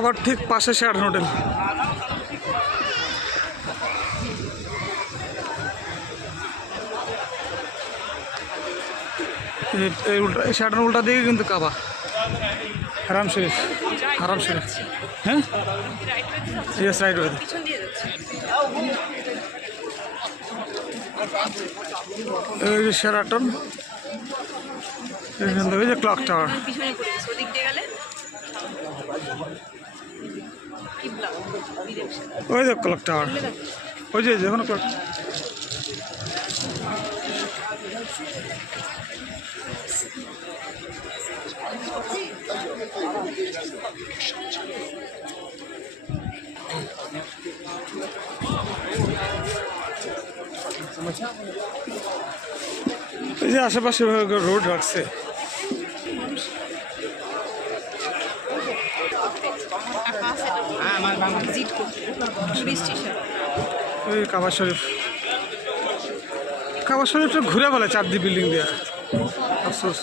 আবার ঠিক পাশে শেরাটন হোটেল। এই উল্টা শেরাটন উল্টা দিকে কিন্তু কাবা হারাম শরীফ। হারাম শরীফ, হ্যাঁ ইয়েস রাইট ওয়ে। এই যে শেরাটন, এখান থেকে যে ক্লক টাওয়ার। ওই যে ক্লক টাওয়ার, ওই যে যখন ক্লক। এই যে আশেপাশে রোড রাখছে। ওই কাবা শরীফ, কাবা শরীফটা ঘুরে বলে চারদি বিল্ডিং দেওয়া। আফসোস।